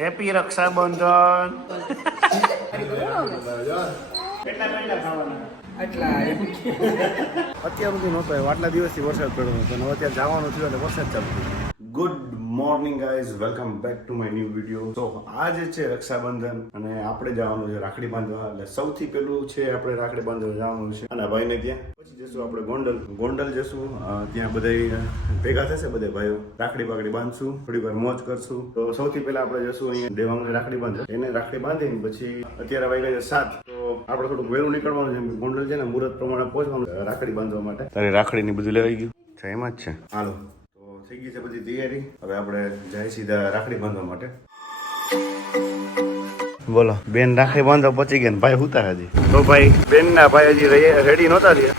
Happy Rakshabandhan. અત્યાર સુધી નહોતો આટલા દિવસથી વરસાદ પડ્યો હતો અને અત્યારે જવાનું થયું એટલે વરસાદ ચાલુ થયો. Good morning guys, welcome back to my new video. તો આજે છે રક્ષાબંધન અને આપણે જવાનું છે રાખડી બાંધવા. એટલે સૌથી પહેલું છે આપણે રાખડી બાંધવા જવાનું છે અને ભાઈને ત્યાં. પછી જશું આપણે ગોંડલ જશું. ત્યાં બધા ભેગા થશે, બધા ભાઈઓ રાખડી બાકડી બાંધશું, થોડી વાર મોજ કરશું. તો સૌથી પહેલા આપણે જશું અહીંયા દેવાંગને રાખડી બાંધવા. એને રાખડી બાંધીને પછી અત્યારે વાગ્યા છે 7. તો આપણે થોડુંક વહેલું નીકળવાનું છે. ગોંડલ છે ને મુહૂર્ત પ્રમાણે પહોંચવાનું રાખડી બાંધવા માટે. તારી રાખડીની બધું લેવાઈ ગયું છે એમાં જ છે. હાલો, થઈ ગઈ છે બધી તૈયારી. હવે આપણે જાય સીધા રાખડી બાંધવા માટે. બોલો, બેન રાખડી બાંધવા પહોંચી ગયા ને ભાઈ હુતા હજી. તો ભાઈ બેન ના ભાઈ હજી રેડી નહોતા થયા.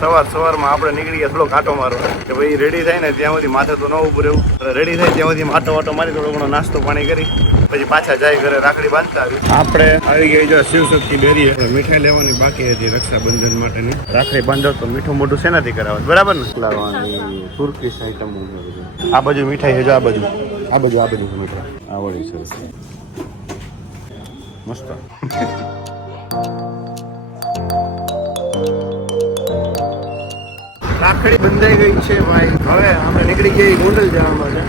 તો સવારમાં આપણે નીકળી ગયા થોડો કાંટો મારવા કે ભાઈ રેડી થાય ને ત્યાં સુધી માથે તો ન ઉભું રહેવું. રેડી થાય ત્યાં સુધી વાટો મારી થોડો ઘણો નાસ્તો પાણી કરી પછી પાછા જાય ઘરે રાખડી બાંધતા આવી. આપણે આવી ગઈ જો શિવશક્તિ ડેરી. મીઠાઈ લેવાની બાકી હતી રક્ષાબંધન માટેની. રાખડી બાંધો તો મીઠું મોઢું શેનાથી કરાવવાનું, બરાબર ને? લાવવાની તુર્કીશ આઈટમ. આ બાજુ મીઠાઈ છે જો, આ બાજુ મીઠાઈ આવડી સરસ મસ્ત. રાખડી બંધાઈ ગઈ છે ભાઈ. હવે આપણે નીકળી ગયા ગોંડલ જવા માટે.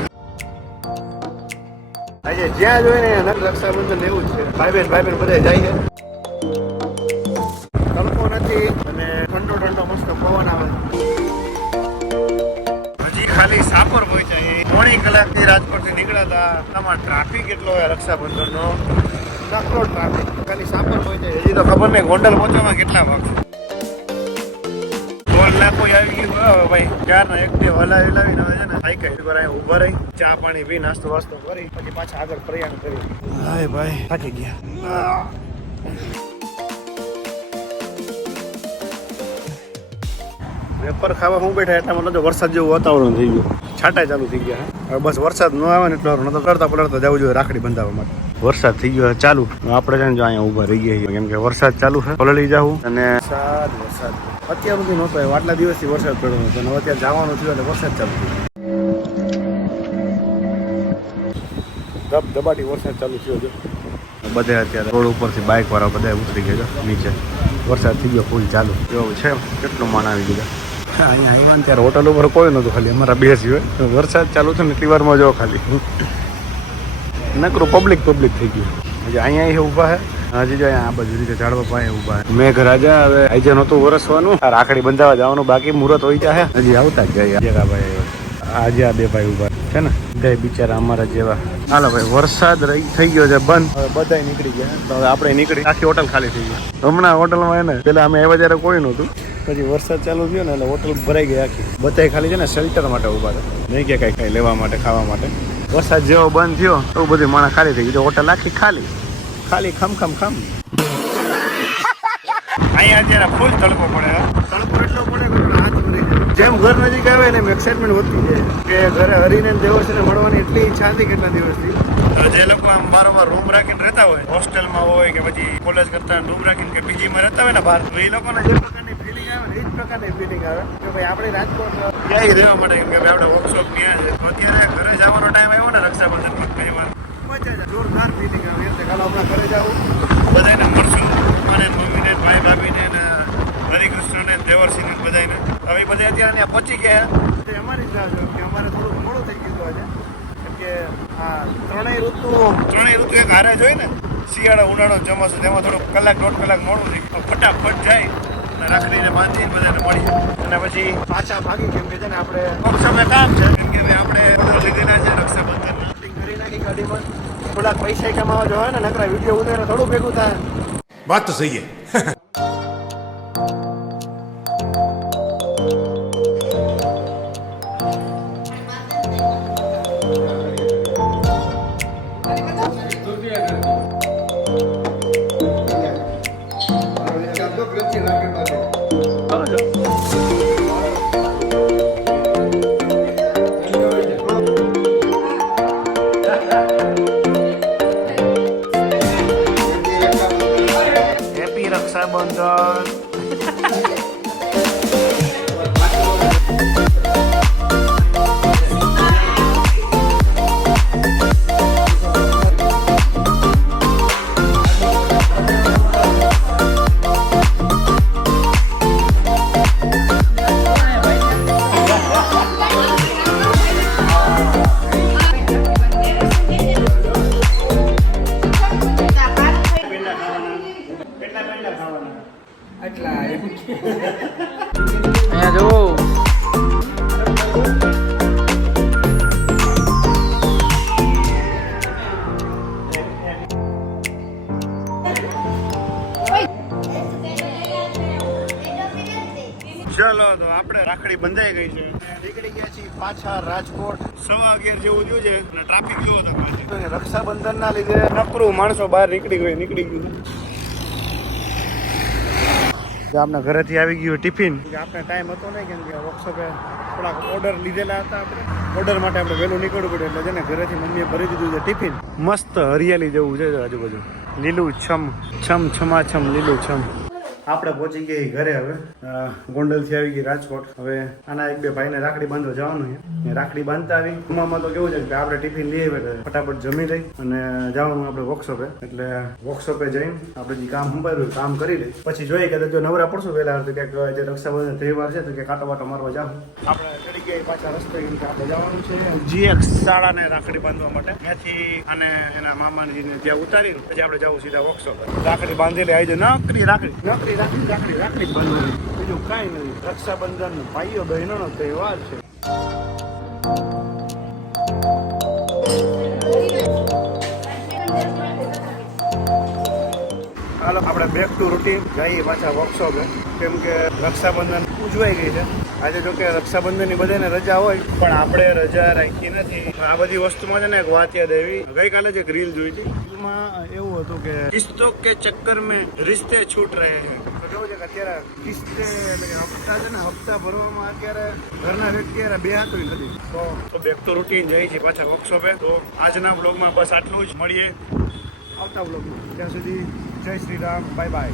આજે જ્યાં જોઈને રક્ષાબંધન એવું જ છે. ભાઈ બહેન બધા જાય છે. તડકો નથી અને ઠંડો મસ્ત પવન આવે. હજી ખાલી સાપર પહોંચ્યા. પોણી કલાકથી રાજકોટથી નીકળ્યા હતા. આમાં ટ્રાફિક એટલો હોય રક્ષાબંધનનો, નકરો ટ્રાફિક. ખાલી સાપર પહોંચ્યા. હજી તો ખબર નહીં ગોંડલ પહોંચવામાં કેટલા વાગશે. કોઈ આવી ગયું ભાઈ. ચારના એક બે હલાવીને હવે છે ને સાયકલ ઉભા રહી, ચા પાણી પી, નાસ્તો વાસ્તો કરી પછી પાછા આગળ પ્રયાણ કરી. હાય ભાઈ, થાકી ગયા. વેપર ખાવા હું બેઠા એટલામાં તો વરસાદ જેવું વાતાવરણ થઈ ગયું. છાંટા ચાલુ થઈ ગયા. હવે બસ વરસાદ ન આવે ને એટલો ન તો કરતા પલટતા જવું જોઈએ રાખડી બંધાવવા માટે. વરસાદ થઈ ગયો ચાલુ. આપણે છે ને જો અહીંયા ઉભા રહી ગયા કેમ કે વરસાદ ચાલુ છે. પલળી જાવું અને વરસાદ અત્યાર સુધી નહોતો આટલા દિવસથી વરસાદ પડ્યો હતો અને અત્યારે જવાનું થયું એટલે વરસાદ ચાલુ થયો. ધબધબાટી વરસાદ ચાલુ થયો છે. બધે અત્યારે રોડ ઉપરથી બાઇક વાળા બધા ઉતરી ગયા છે નીચે. વરસાદ થઈ ગયો ફૂલ ચાલુ. એવું છે કેટલું માણ આવી ગયા. અહીંયા આવ્યા ને ત્યારે હોટલ ઉપર કોઈ નહોતું, ખાલી અમારા બેસી હોય. વરસાદ ચાલુ છે ને એટલી વારમાં જો ખાલી નકરું પબ્લિક થઈ ગયું. હજી અહીંયા ઊભા છે. હજી જો આ બાજુ રીતે ઝાડવા પાસે ઊભા છે. મેઘરાજા હવે આજે નહોતું વરસવાનું. રાખડી બંધાવા જવાનું બાકી મુહૂર્ત હોય જાય. હજી આવતા જ જાય ભાઈ. આજે આ બે ભાઈ ઊભા છે ને, બધા બિચારા અમારા જેવા. હાલો ભાઈ, વરસાદ થઈ ગયો છે બંધ. હવે બધા નીકળી ગયા. તો હવે આપણે નીકળી. આખી હોટલ ખાલી થઈ ગઈ. હમણાં હોટલમાં એને પેલા અમે આવ્યા ત્યારે કોઈ નહોતું. પછી વરસાદ ચાલુ થયો ને એટલે હોટલ ભરાઈ ગઈ આખી. બધા ખાલી છે ને શેલ્ટર માટે ઊભા હતા, નહીં કે કઈ લેવા માટે ખાવા માટે. વરસાદ જેવો બંધ થયો એવું બધું માણસ ખાલી થઈ ગયું. હોટલ આખી ખાલી ખમ. અહીંયા અત્યારે ફૂલ તડકો પડે. તડકો એટલો પડે કે હાથ ભરી જાય. જેમ ઘર નજીક આવે ને એમ એક્સાઇટમેન્ટ વધતી જાય કે ઘરે હરીને દેવર્ષને મળવાની એટલી ઈચ્છા હતી કેટલા દિવસથી. જે લોકો આમ બારોબાર રૂમ રાખીને રહેતા હોય, હોસ્ટેલમાં હોય કે પછી કોલેજ કરતા રૂમ રાખીને કે પીજીમાં રહેતા હોય ને બહાર, તો એ લોકોને જે પ્રકારની ફિલિંગ આવે ને એ જ પ્રકારની ફિલિંગ આવે કે ભાઈ આપણે રાજકોટ ક્યાંય રહેવા માટે કેમ કે ભાઈ આપણે વર્કશોપ ક્યાં છે. તો અત્યારે ઘરે જવાનો ટાઈમ આવ્યો ને રક્ષાબંધન પર મજા જોરદાર ફિલિંગ આવે. એટલે કાલે આપણા ઘરે જવું, બધાને મળશું, અને મમ્મીને ભાઈ ભાભીને ને હરિકૃષ્ણને દેવરસિંહને બધાને. હવે બધા અત્યારે ત્યાં પહોંચી ગયા. અમારી જ રાહ છે કે અમારે થોડુંક મોડું થઈ ગયું આજે. કેમ કે આ ત્રણેય ઋતુ એક હારે જ હોય ને, શિયાળો, ઉનાળો, ચોમાસું. તેમાં થોડુંક કલાક 1.5 કલાક મોડું થઈ ગયું. ફટાફટ જાય અને રાખડીને બાંધીને બધાને મળી અને પછી પાછા ભાગી. કેમ કે છે ને આપણે સમય કામ છે. કેમ કે ભાઈ આપણે લીધેલા છે રક્ષાબંધન કરી નાખી ગાડીમાં. થોડાક પૈસા કમાવા જો હોય ને, નકરા વિડીયો ઉતારે થોડું ભેગું થાય. વાત તો સહી હે. હેપી રક્ષાબંધન. તો આપણે રાખડી બંધાઈ ગઈ છે અને નીકળી ગયા છીએ પાછા રાજકોટ. 11:15 જેવું થયું છે અને ટ્રાફિક જોવો તમે. રક્ષાબંધનના લીધે નકરું માણસો બહાર નીકળી ગયું. આપણા ઘરેથી આવી ગયું ટિફિન. આપણે ટાઈમ હતો નહીં કેમ કે વર્કશોપે થોડાક ઓર્ડર લીધેલા હતા. આપણે ઓર્ડર માટે આપણે વહેલું નીકળવું પડે એટલે છે ને ઘરેથી મમ્મીએ ભરી દીધું છે ટિફિન. મસ્ત હરિયાળી જેવું છે આજુબાજુ, લીલું છમ છમાછમ લીલું છમ. આપણે પહોંચી ગયા ઘરે. હવે ગોંડલથી આવી ગઈ રાજકોટ. હવે આના એક બે ભાઈને રાખડી બાંધવા જવાનું છે. રાખડી બાંધતા આવી ઉમામાં તો કેવું છે કે આપણે ટિફિન લઈ આવીએ ફટાફટ જમી લઈ અને જવાનું આપણે વર્કશોપે. એટલે વર્કશોપે જઈને આપણે જે કામ સંભાળ્યું કામ કરી લઈ પછી જોઈએ કે જો નવરા પડશું પહેલા તો ક્યાંક જે રક્ષાબંધન તહેવાર છે તો કે કાંટો વાટો મારવા જાવ. આપણે ચડી ગયા પાછા રસ્તે આપણે જવાનું છે GX શાળાને રાખડી બાંધવા માટે. ત્યાંથી અને એના મામાજીને ત્યાં ઉતારીને પછી આપણે જવું સીધા વર્કશોપે. રાખડી બાંધેલી આવી જાય નકરી રાખડી બાંધવાની, બીજું કાંઈ નથી. રક્ષાબંધન ભાઈઓ બહેનોનો તહેવાર છે. હાલો આપણે બેક ટુ રૂટીન જઈએ પાછા વર્કશોપે. કેમ કે રક્ષાબંધન ઉજવાઈ ગઈ છે આજે. જો કે રક્ષાબંધનની બધાને રજા હોય પણ આપણે રજા રાખી નથી. આ બધી વસ્તુમાં છે ને એક વાત યાદ આવી. ગઈકાલે જ એક રીલ જોઈ હતી. એમાં એવું હતું કે કિસ્તો કે ચક્કર મેં રિશ્તે છૂટ રહે છે. કેવું છે કે અત્યારે કિસ્તે એટલે કે હપ્તા છે ને હપ્તા ભરવામાં અત્યારે ઘરના વ્યક્તિ બે હાથું નથી. તો બેક ટુ રૂટીન જઈએ છીએ પાછા વર્કશોપે. તો આજના બ્લોગમાં બસ આટલું જ. મળીએ આવતા બ્લોગમાં. ત્યાં સુધી જય શ્રી રામ, બાય બાય.